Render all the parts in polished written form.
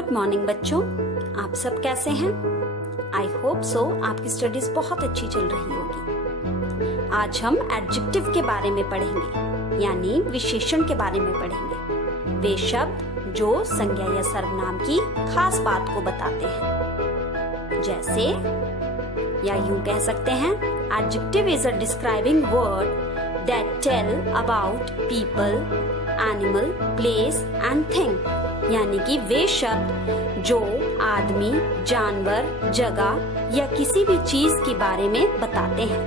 Good morning बच्चों, आप सब कैसे हैं? आई होप सो आपकी स्टडीज बहुत अच्छी चल रही होगी। आज हम एडजेक्टिव के बारे में पढ़ेंगे, यानी विशेषण के बारे में पढ़ेंगे। वे शब्द जो संज्ञा या सर्वनाम की खास बात को बताते हैं। जैसे या यूं कह सकते हैं, adjective is a describing word that tell about people, animal, place and thing. यानी कि वे शब्द जो आदमी, जानवर, जगह या किसी भी चीज के बारे में बताते हैं,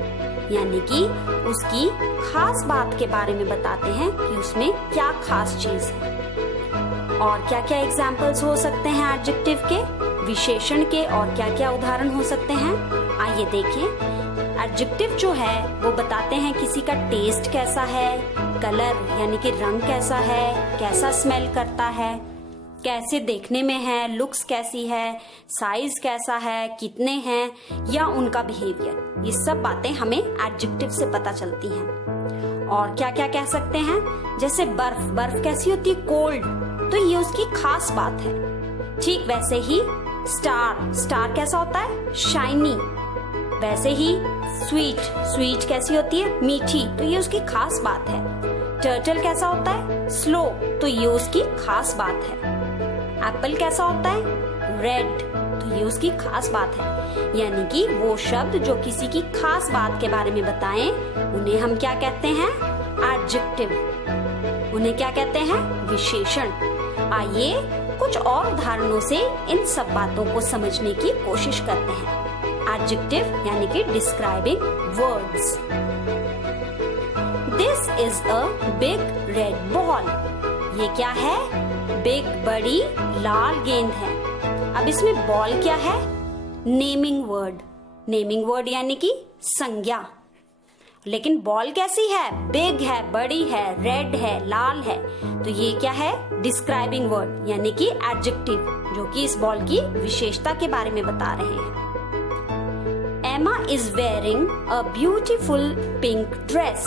यानी कि उसकी खास बात के बारे में बताते हैं कि उसमें क्या खास चीज है। और क्या क्या एग्जाम्पल्स हो सकते हैं एडजेक्टिव के, विशेषण के, और क्या क्या उदाहरण हो सकते हैं, आइए देखें। एडजेक्टिव जो है वो बताते हैं किसी का टेस्ट कैसा है, कलर यानी कि रंग कैसा है, कैसा स्मेल करता है, कैसे देखने में है, लुक्स कैसी है, साइज कैसा है, कितने हैं, या उनका बिहेवियर। ये सब बातें हमें एडजेक्टिव से पता चलती हैं। और क्या क्या कह सकते हैं, जैसे बर्फ कैसी होती है, कोल्ड, तो ये उसकी खास बात है। ठीक वैसे ही स्टार कैसा होता है, शाइनी। वैसे ही स्वीट कैसी होती है, मीठी, तो ये उसकी खास बात है। टर्टल कैसा होता है, स्लो, तो ये उसकी खास बात है। एप्पल कैसा होता है, रेड, तो ये उसकी खास बात है। यानी कि वो शब्द जो किसी की खास बात के बारे में बताएं, उन्हें हम क्या कहते हैं, एडजेक्टिव। उन्हें क्या कहते हैं, विशेषण। आइए कुछ और उदाहरणों से इन सब बातों को समझने की कोशिश करते हैं। एडजेक्टिव यानी कि describing words. This is a big red ball. ये क्या है, बिग, बड़ी लाल गेंद है। अब इसमें बॉल क्या है, नेमिंग वर्ड यानी कि संज्ञा। लेकिन बॉल कैसी है, बिग है, बड़ी है, रेड है, लाल है, तो ये क्या है, डिस्क्राइबिंग वर्ड यानी कि एडजेक्टिव, जो कि इस बॉल की विशेषता के बारे में बता रहे हैं। एमा is wearing a beautiful pink dress.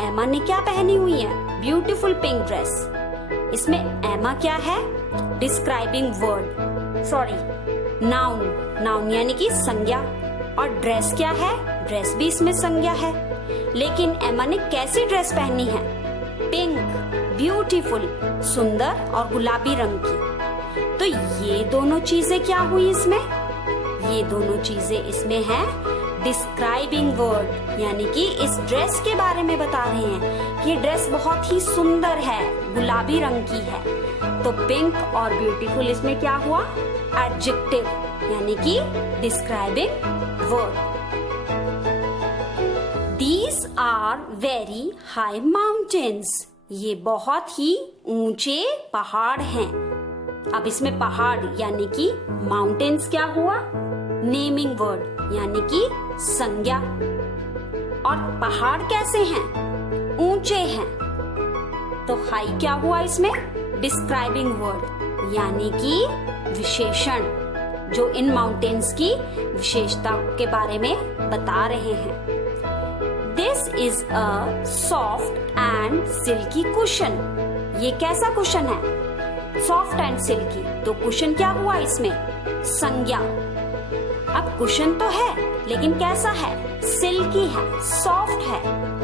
एमा ने क्या पहनी हुई है, ब्यूटीफुल पिंक ड्रेस। इसमें एमा क्या है, डिस्क्राइबिंग वर्ड, नाउन यानी कि संज्ञा। और ड्रेस क्या है, ड्रेस भी इसमें संज्ञा है। लेकिन एमा ने कैसी ड्रेस पहनी है, पिंक, ब्यूटीफुल, सुंदर और गुलाबी रंग की। तो ये दोनों चीजें क्या हुई इसमें, ये दोनों चीजें इसमें हैं डिस्क्राइबिंग वर्ड, यानी कि इस ड्रेस के बारे में बता रहे हैं कि ड्रेस बहुत ही सुंदर है, गुलाबी रंग की है। तो पिंक और ब्यूटीफुल इसमें क्या हुआ, एडजेक्टिव यानी कि describing word. These are very high mountains. ये बहुत ही ऊंचे पहाड़ हैं। अब इसमें पहाड़ यानी कि माउंटेन्स क्या हुआ, नेमिंग वर्ड यानी कि संज्ञा। और पहाड़ कैसे हैं, ऊंचे हैं, तो हाई क्या हुआ इसमें, डिस्क्राइबिंग वर्ड यानी कि विशेषण, जो इन माउंटेन्स की विशेषता के बारे में बता रहे हैं। This is a soft and silkie cushion. ये कैसा कुशन है, सॉफ्ट एंड सिल्की, तो कुशन क्या हुआ इसमें, संज्ञा। अब कुशन तो है लेकिन कैसा है, सिल्की है, सॉफ्ट है,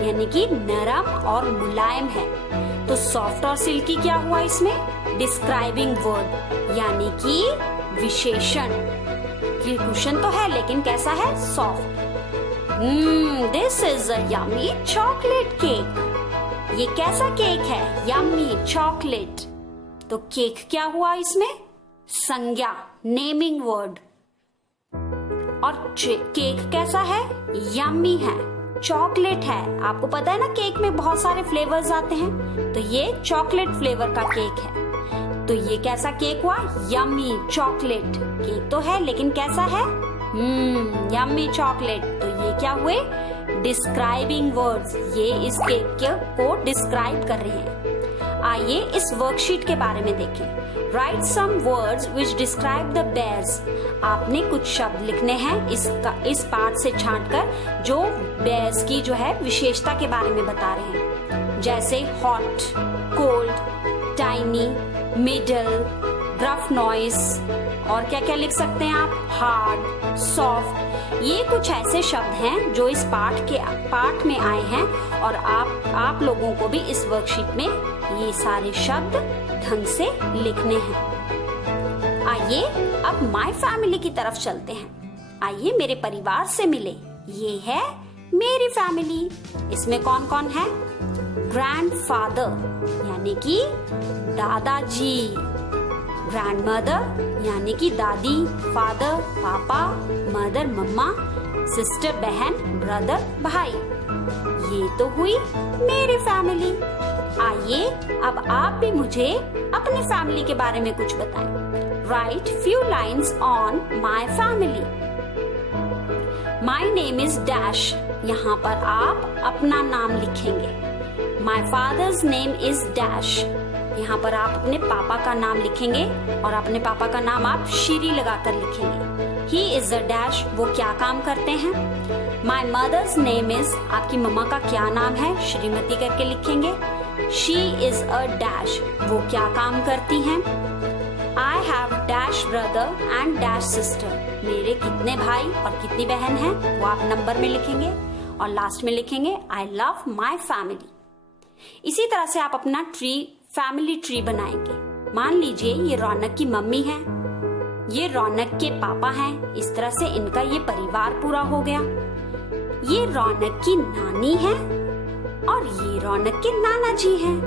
यानी कि नरम और मुलायम है। तो सॉफ्ट और सिल्की क्या हुआ इसमें, डिस्क्राइबिंग वर्ड यानी कि विशेषण। कि कुशन तो है लेकिन कैसा है, soft. This is a yummy chocolate cake. ये कैसा केक है, यम्मी चॉकलेट। तो केक क्या हुआ इसमें, संज्ञा, नेमिंग वर्ड। और केक कैसा है, यम्मी है, चॉकलेट है। आपको पता है ना, केक में बहुत सारे फ्लेवर्स आते हैं, तो ये चॉकलेट फ्लेवर का केक है। तो ये कैसा केक हुआ, यम्मी चॉकलेट केक तो है लेकिन कैसा है, यम्मी चॉकलेट। तो ये क्या हुए, डिस्क्राइबिंग वर्ड्स, ये इस केक को डिस्क्राइब कर रहे हैं। आइए इस वर्कशीट के बारे में देखें। Write some words which describe the bears. आपने कुछ शब्द लिखने हैं इस पार्ट से छांटकर, जो बेयर्स की जो है विशेषता के बारे में बता रहे हैं। जैसे hot, cold, tiny, middle, gruff noise, और क्या क्या लिख सकते हैं आप, हार्ड, सॉफ्ट। ये कुछ ऐसे शब्द हैं जो इस पाठ में आए हैं और आप लोगों को भी इस वर्कशीट में ये सारे शब्द ढंग से लिखने हैं। आइए अब माय फैमिली की तरफ चलते हैं। आइए मेरे परिवार से मिले। ये है मेरी फैमिली। इसमें कौन कौन है? ग्रैंडफादर यानी कि दादाजी, ग्रैंडमदर यानी कि दादी, फादर पापा, मदर मम्मा, सिस्टर बहन, ब्रदर भाई। ये तो हुई मेरी फैमिली। आइए अब आप भी मुझे अपने फैमिली के बारे में कुछ बताएं। Write few lines on my family. My name is Dash. यहाँ पर आप अपना नाम लिखेंगे। My father's name is Dash. यहाँ पर आप अपने पापा का नाम लिखेंगे और अपने पापा का नाम आप श्री लगाकर लिखेंगे। He is a Dash. वो क्या काम करते हैं? My mother's name is, आपकी मम्मा का क्या नाम है? श्रीमती करके लिखेंगे। She is a Dash. वो क्या काम करती हैं? I have dash brother and dash sister. मेरे कितने भाई और कितनी बहन हैं वो आप नंबर में लिखेंगे और लास्ट में लिखेंगे I love my family. इसी तरह से आप अपना फैमिली ट्री बनाएंगे। मान लीजिए ये रौनक की मम्मी है, ये रौनक के पापा हैं, इस तरह से इनका ये परिवार पूरा हो गया। ये रौनक की नानी है और ये रौनक के नाना जी हैं।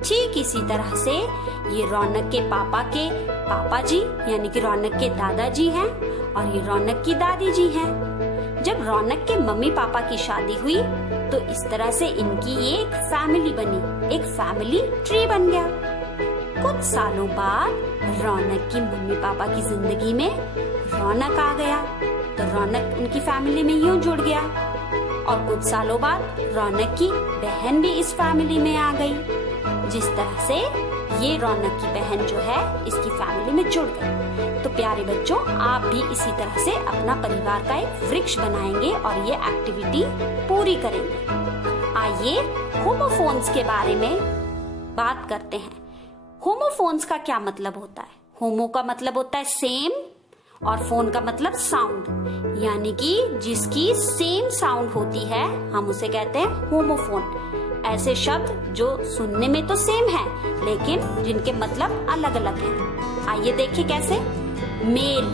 ठीक इसी तरह से ये रौनक के पापा जी यानी कि रौनक के दादाजी हैं और ये रौनक की दादी जी हैं। जब रौनक के मम्मी पापा की शादी हुई तो इस तरह से इनकी एक फैमिली बनी, एक फैमिली ट्री बन गया। कुछ सालों बाद रौनक की मम्मी पापा की जिंदगी में रौनक आ गया तो रौनक उनकी फैमिली में यूं जुड़ गया और कुछ सालों बाद रौनक की बहन भी इस फैमिली में आ गई। जिस तरह से ये रौनक की बहन जो है इसकी फैमिली में जुड़ गई। तो प्यारे बच्चों, आप भी इसी तरह से अपना परिवार का एक वृक्ष बनाएंगे और ये एक्टिविटी पूरी करेंगे। आइए होमोफोन्स के बारे में बात करते हैं। होमोफोन्स का क्या मतलब होता है? होमो का मतलब होता है सेम और फोन का मतलब साउंड, यानी कि जिसकी सेम साउंड होती है हम उसे कहते हैं होमोफोन। ऐसे शब्द जो सुनने में तो सेम है लेकिन जिनके मतलब अलग अलग हैं। आइए देखिए कैसे। मेल,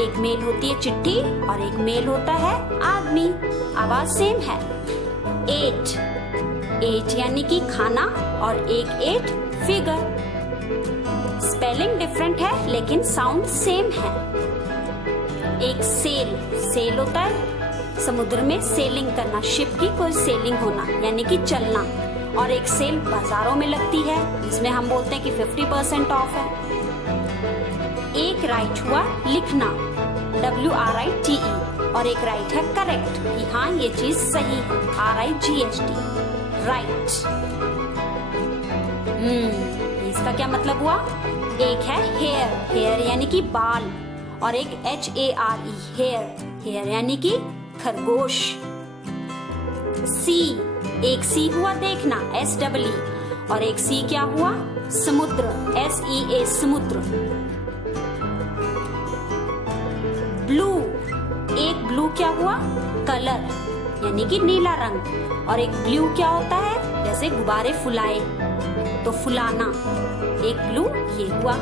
एक मेल होती है चिट्ठी और एक मेल होता है आदमी, आवाज सेम है। एट यानी कि खाना और एक फिगर। स्पेलिंग डिफरेंट है लेकिन साउंड सेम है। एक सेल होता है समुद्र में सेलिंग करना, शिप की कोई सेलिंग होना यानी कि चलना। और एक सेल बाजारों में लगती है जिसमें हम बोलते हैं कि 50% ऑफ है। एक राइट हुआ लिखना, WRITE, और एक राइट है करेक्ट कि हाँ ये चीज सही है, RIGHT, राइट। इसका क्या मतलब हुआ? एक है हेयर यानी कि बाल और एक HARE, हेयर यानी कि खरगोश। एक सी हुआ देखना, SEE, और एक सी क्या हुआ? समुद्र, SEA, समुद्र। ब्लू, एक ब्लू क्या हुआ? कलर यानी कि नीला रंग। और एक ब्लू क्या होता है? जैसे गुब्बारे फुलाए तो फुलाना, एक ब्लू ये हुआ।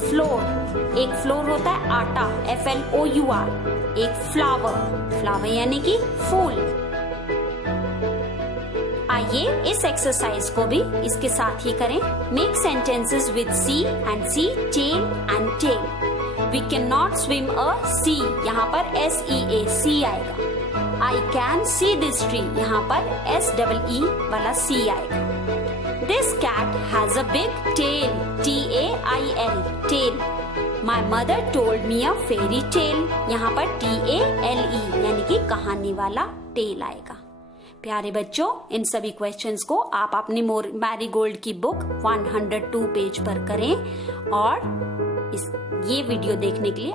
फ्लोर, एक फ्लोर होता है आटा, FLOUR। एक फ्लावर यानी कि फूल। आइए इस एक्सरसाइज को भी इसके साथ ही करें। Make sentences with sea and see, tail and tale. We can not swim a sea, यहाँ पर SEA, सी आएगा। I can see this tree, यहाँ पर SEE वाला सी आएगा। This cat has a big tail, TAIL, tail. My mother told me a fairy tale, यहाँ पर TALE यानी कि कहानी वाला टेल आएगा। प्यारे बच्चों, इन सभी क्वेश्चंस को आप अपनी मैरीगोल्ड की बुक 102 पेज पर करें और ये वीडियो देखने के लिए